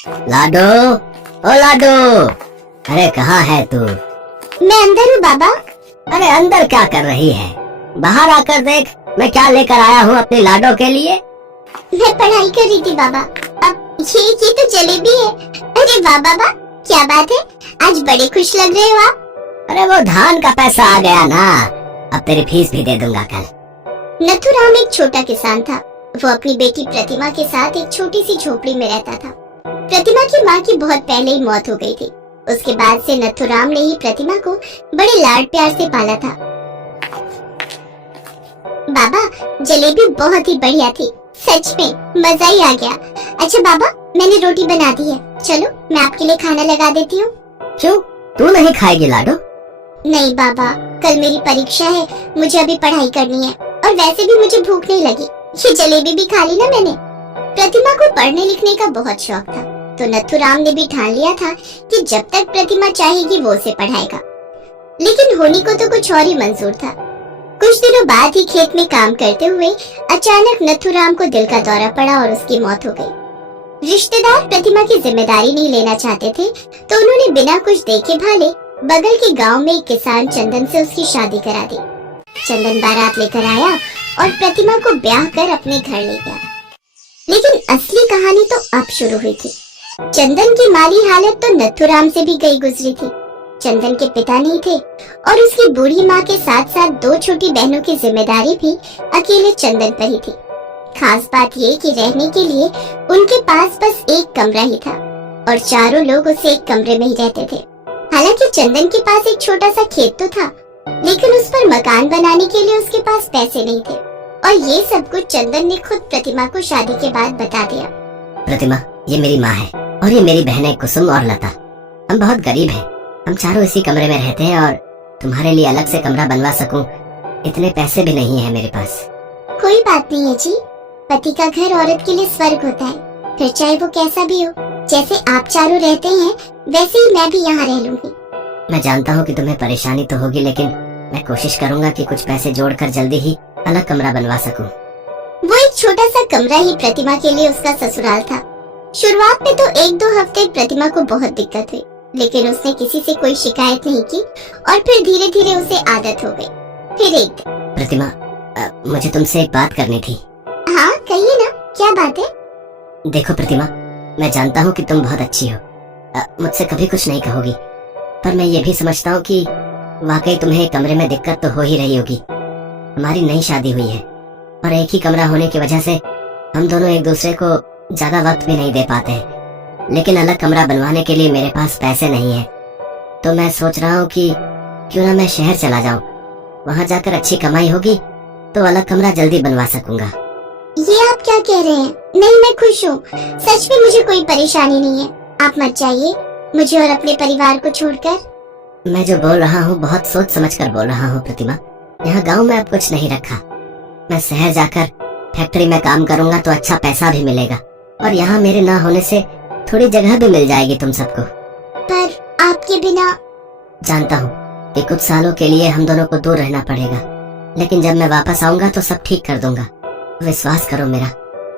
लाडो, ओ लाडो, अरे कहाँ है तू? मैं अंदर हूँ बाबा। अरे अंदर क्या कर रही है? बाहर आकर देख, मैं क्या लेकर आया हूँ अपनी लाडो के लिए। मैं पढ़ाई कर रही थी बाबा। अब ये तो जलेबी है। अरे वाह बाबा, क्या बात है, आज बड़े खुश लग रहे हो आप। अरे वो धान का पैसा आ गया ना, अब तेरी फीस भी दे दूंगा कल। नथुराम एक छोटा किसान था। वो अपनी बेटी प्रतिमा के साथ एक छोटी सी झोपड़ी में रहता था। प्रतिमा की माँ की बहुत पहले ही मौत हो गई थी। उसके बाद से नथुराम ने ही प्रतिमा को बड़े लाड प्यार से पाला था। बाबा, जलेबी बहुत ही बढ़िया थी, सच में मजा ही आ गया। अच्छा बाबा, मैंने रोटी बना दी है, चलो मैं आपके लिए खाना लगा देती हूँ। क्यों, तू नहीं खाएगी लाडो? नहीं बाबा, कल मेरी परीक्षा है, मुझे अभी पढ़ाई करनी है और वैसे भी मुझे भूख नहीं लगी। ये जलेबी भी खा ली ना मैंने। प्रतिमा को पढ़ने लिखने का बहुत शौक था, तो नथुराम ने भी ठान लिया था कि जब तक प्रतिमा चाहेगी वो उसे पढ़ाएगा। लेकिन होनी को तो कुछ और ही मंजूर था। कुछ दिनों बाद ही खेत में काम करते हुए अचानक नथुराम को दिल का दौरा पड़ा और उसकी मौत हो गई। रिश्तेदार प्रतिमा की जिम्मेदारी नहीं लेना चाहते थे, तो उन्होंने बिना कुछ देखे भाले बगल के गांव में एक किसान चंदन से उसकी शादी करा दी। चंदन बारात लेकर आया और प्रतिमा को ब्याह कर अपने घर ले गया। लेकिन असली कहानी तो अब शुरू हुई थी। चंदन की माली हालत तो नथुराम से भी गई गुजरी थी। चंदन के पिता नहीं थे और उसकी बूढ़ी माँ के साथ साथ दो छोटी बहनों की जिम्मेदारी भी अकेले चंदन पर ही थी। खास बात ये कि रहने के लिए उनके पास बस एक कमरा ही था और चारों लोग उसे एक कमरे में ही रहते थे। हालांकि चंदन के पास एक छोटा सा खेत तो था, लेकिन उस पर मकान बनाने के लिए उसके पास पैसे नहीं थे। और ये सब कुछ चंदन ने खुद प्रतिमा को शादी के बाद बता दिया। प्रतिमा, ये मेरी माँ है और ये मेरी बहनें कुसुम और लता। हम बहुत गरीब हैं, हम चारों इसी कमरे में रहते हैं और तुम्हारे लिए अलग से कमरा बनवा सकूं, इतने पैसे भी नहीं है मेरे पास। कोई बात नहीं है जी, पति का घर औरत के लिए स्वर्ग होता है, फिर चाहे वो कैसा भी हो। जैसे आप चारों रहते हैं वैसे ही मैं भी यहाँ रह लूंगी। मैं जानता हूँ कि तुम्हें परेशानी तो होगी, लेकिन मैं कोशिश करूँगा कि कुछ पैसे जोड़कर जल्दी ही अलग कमरा बनवा सकूं। वो एक छोटा सा कमरा ही प्रतिमा के लिए उसका ससुराल था। शुरुआत में तो 1-2 हफ्ते प्रतिमा को बहुत दिक्कत हुई, लेकिन उसने किसी से कोई शिकायत नहीं की और फिर धीरे धीरे उसे आदत हो गई। फिर एक दिन, प्रतिमा, मुझे तुमसे एक बात करनी थी। हाँ कहिए ना, क्या बात है? देखो प्रतिमा, मैं जानता हूँ कि तुम बहुत अच्छी हो, मुझसे कभी कुछ नहीं कहोगी, पर मैं ये भी समझता हूँ कि वाकई तुम्हें कमरे में दिक्कत तो हो ही रही होगी। हमारी नई शादी हुई है और एक ही कमरा होने की वजह से हम दोनों एक दूसरे को ज्यादा वक्त भी नहीं दे पाते हैं। लेकिन अलग कमरा बनवाने के लिए मेरे पास पैसे नहीं है, तो मैं सोच रहा हूँ कि क्यों ना मैं शहर चला जाऊँ, वहाँ जाकर अच्छी कमाई होगी तो अलग कमरा जल्दी बनवा सकूंगा। ये आप क्या कह रहे हैं? नहीं, मैं खुश हूँ, सच में मुझे कोई परेशानी नहीं है। आप मत जाइए मुझे और अपने परिवार को छोड़कर। मैं जो बोल रहा हूँ बहुत सोच समझ कर बोल रहा हूँ प्रतिमा। यहाँ गांव में अब कुछ नहीं रखा, मैं शहर जाकर फैक्ट्री में काम करूँगा तो अच्छा पैसा भी मिलेगा और यहाँ मेरे ना होने से थोड़ी जगह भी मिल जाएगी तुम सबको। पर आपके बिना। जानता हूँ कि कुछ सालों के लिए हम दोनों को दूर रहना पड़ेगा, लेकिन जब मैं वापस आऊंगा तो सब ठीक कर दूंगा, विश्वास करो मेरा।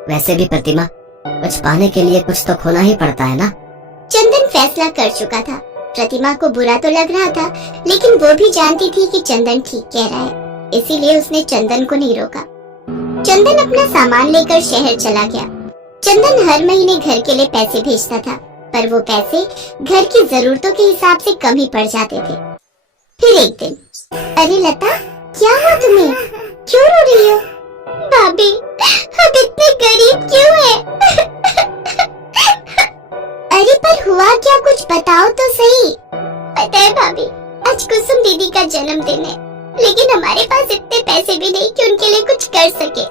वैसे भी प्रतिमा, कुछ पाने के लिए कुछ तो खोना ही पड़ता है ना। चंदन फैसला कर चुका था। प्रतिमा को बुरा तो लग रहा था, लेकिन वो भी जानती थी कि चंदन ठीक कह रहा है, इसीलिए उसने चंदन को नहीं रोका। चंदन अपना सामान लेकर शहर चला गया। चंदन हर महीने घर के लिए पैसे भेजता था, पर वो पैसे घर की जरूरतों के हिसाब से कम ही पड़ जाते थे। फिर एक दिन, अरे लता, क्या हुआ तुम्हें? क्यों रो रही हो? भाभी, हम इतने गरीब क्यों हैं? अरे पर हुआ क्या, कुछ बताओ तो सही। पता है भाभी, आज कुसुम दीदी का जन्मदिन है, लेकिन हमारे पास इतने पैसे भी नहीं कि उनके लिए कुछ कर सके।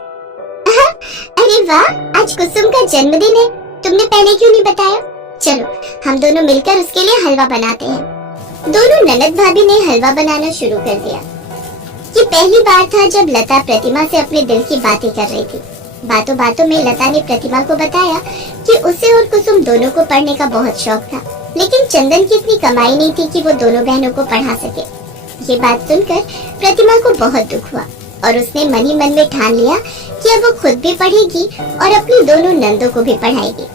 अरे वाह, आज कुसुम का जन्मदिन है, तुमने पहले क्यों नहीं बताया? चलो हम दोनों मिलकर उसके लिए हलवा बनाते हैं। दोनों ननद भाभी ने हलवा बनाना शुरू कर दिया। ये पहली बार था जब लता प्रतिमा से अपने दिल की बातें कर रही थी। बातों बातों में लता ने प्रतिमा को बताया कि उसे और कुसुम दोनों को पढ़ने का बहुत शौक था, लेकिन चंदन की इतनी कमाई नहीं थी कि वो दोनों बहनों को पढ़ा सके। ये बात सुनकर प्रतिमा को बहुत दुख हुआ और उसने मन ही मन में ठान लिया कि अब वो खुद भी पढ़ेगी और अपनी दोनों नंदों को भी पढ़ाएगी।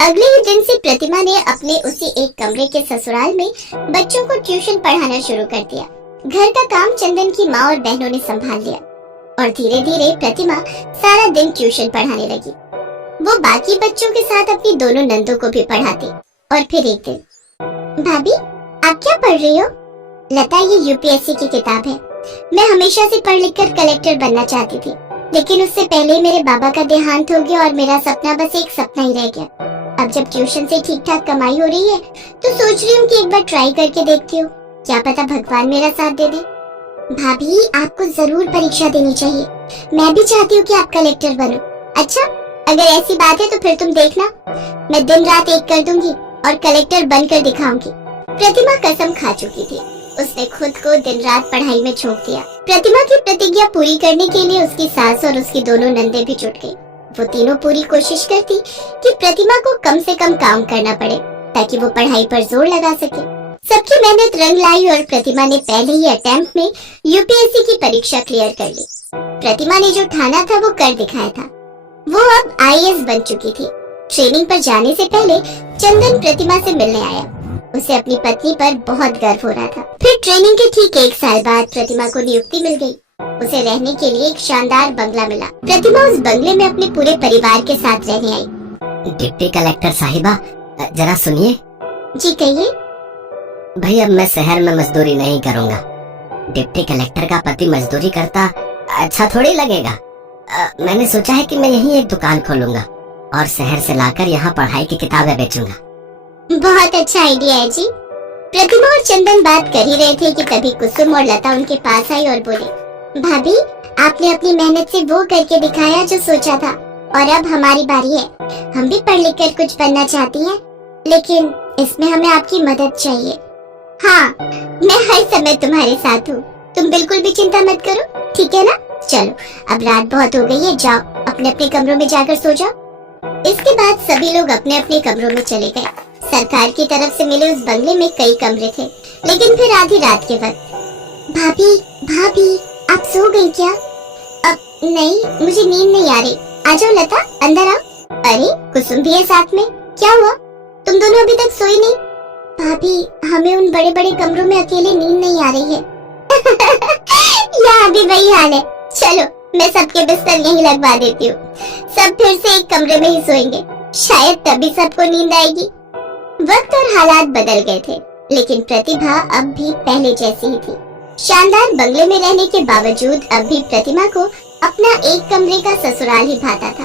अगले ही दिन से प्रतिमा ने अपने उसी एक कमरे के ससुराल में बच्चों को ट्यूशन पढ़ाना शुरू कर दिया। घर का काम चंदन की माँ और बहनों ने संभाल लिया और धीरे धीरे प्रतिमा सारा दिन ट्यूशन पढ़ाने लगी। वो बाकी बच्चों के साथ अपनी दोनों नंदों को भी पढ़ाती। और फिर एक दिन, भाभी आप क्या पढ़ रही हो? लता, ये यूपीएससी की किताब है। मैं हमेशा से पढ़ लिख कर कलेक्टर बनना चाहती थी, लेकिन उससे पहले ही मेरे बाबा का देहांत हो गया और मेरा सपना बस एक सपना ही रह गया। अब जब ट्यूशन से ठीक ठाक कमाई हो रही है तो सोच रही हूँ कि एक बार ट्राई करके देखती हूँ, क्या पता भगवान मेरा साथ दे दे। भाभी आपको जरूर परीक्षा देनी चाहिए। मैं भी चाहती हूँ कि आप कलेक्टर बनो। अच्छा, अगर ऐसी बात है तो फिर तुम देखना, मैं दिन रात एक कर दूंगी और कलेक्टर बनकर दिखाऊंगी। प्रतिमा कसम खा चुकी थी। उसने खुद को दिन रात पढ़ाई में झोंक दिया। प्रतिमा की प्रतिज्ञा पूरी करने के लिए उसकी सास और उसकी दोनों नंदे भी जुट गई। वो तीनों पूरी कोशिश करती कि प्रतिमा को कम से कम काम करना पड़े ताकि वो पढ़ाई पर जोर लगा सके। सबकी मेहनत रंग लाई और प्रतिमा ने पहले ही अटेम्प्ट में यूपीएससी की परीक्षा क्लियर कर ली। प्रतिमा ने जो ठाना था वो कर दिखाया था। वो अब आईएएस बन चुकी थी। ट्रेनिंग पर जाने से पहले चंदन प्रतिमा से मिलने आया। उसे अपनी पत्नी पर बहुत गर्व हो रहा था। फिर ट्रेनिंग के ठीक 1 साल बाद प्रतिमा को नियुक्ति मिल गई। उसे रहने के लिए एक शानदार बंगला मिला। प्रतिमा उस बंगले में अपने पूरे परिवार के साथ रहने आई। डिप्टी कलेक्टर साहिबा, जरा सुनिए। जी कहिए। भाई, अब मैं शहर में मजदूरी नहीं करूँगा। डिप्टी कलेक्टर का पति मजदूरी करता अच्छा थोड़ी लगेगा। मैंने सोचा है कि मैं यहीं एक दुकान खोलूंगा और शहर से लाकर यहाँ पढ़ाई की किताबें बेचूंगा। बहुत अच्छा आइडिया है जी। प्रतिमा और चंदन बात कर ही रहे थे कि तभी कुसुम और लता उनके पास आई और बोले, भाभी आपने अपनी मेहनत से वो करके दिखाया जो सोचा था और अब हमारी बारी है। हम भी पढ़ लिख कर कुछ बनना चाहती हैं, लेकिन इसमें हमें आपकी मदद चाहिए। हाँ, मैं हर समय तुम्हारे साथ हूँ। तुम बिल्कुल भी चिंता मत करो, ठीक है ना? चलो, अब रात बहुत हो गई है, जाओ अपने अपने कमरों में जाकर सो जाओ। इसके बाद सभी लोग अपने अपने कमरों में चले गए। सरकार की तरफ से मिले उस बंगले में कई कमरे थे, लेकिन फिर आधी रात के वक्त, भाभी आप सो गई क्या? अब नहीं, मुझे नींद नहीं आ रही। आ जाओ लता, अंदर आओ। अरे कुसुम भी है साथ में, क्या हुआ? तुम दोनों अभी तक सोई नहीं? भाभी हमें उन बड़े बड़े कमरों में अकेले नींद नहीं आ रही है। यहाँ भी वही हाल है। चलो मैं सबके बिस्तर यहीं लगवा देती हूँ। सब फिर से एक कमरे में ही सोएंगे, शायद तभी सबको नींद आएगी। वक्त और हालात बदल गए थे, लेकिन प्रतिभा अब भी पहले जैसी ही थी। शानदार बंगले में रहने के बावजूद अब भी प्रतिमा को अपना एक कमरे का ससुराल ही भाता था।